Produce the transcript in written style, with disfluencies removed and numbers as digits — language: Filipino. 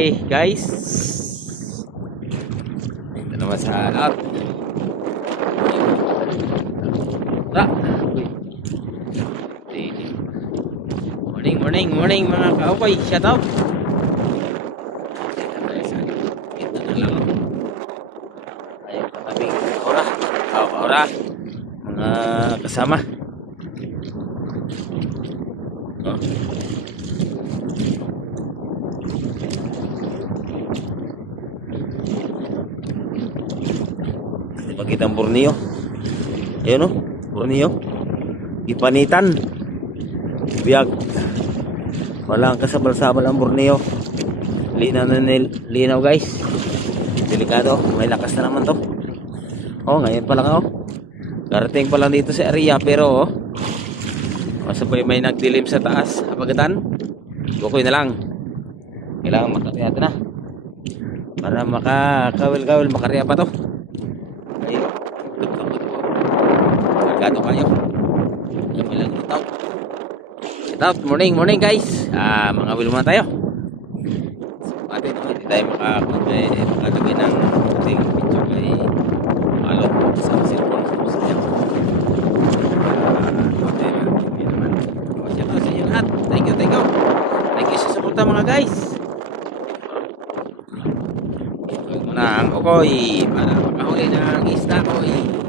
Hey guys, ito naman sa out. Morning mga kaukoy, shout out. Ito na lang ayun, katabing ora mga kasama. Pakita ang Borneo. Ayun o, Borneo. Ipanitan. Biyag. Walang kasabal-sabal ang Borneo. Linaw na linaw guys. Delikado. May lakas na naman to. Oh, ngayon pa lang oh. Karating pa lang dito sa area pero oh. Masabay may nagdilim sa taas. Apagatan. Bukoy na lang. Kailangan makariya na. Para makakawil-kawil makariya pa to. Gado kayo. Kami lang itaw. Shout out, morning guys. Mga wilma tayo. Pati naman hindi tayo makakagay ng ating picture kay malot sa cellphone sa yan. Hindi naman. Shout out sa inyo lahat. Thank you. Thank you sa suporta mga guys. Ito muna ang ukoy para makahuli ng isda koy.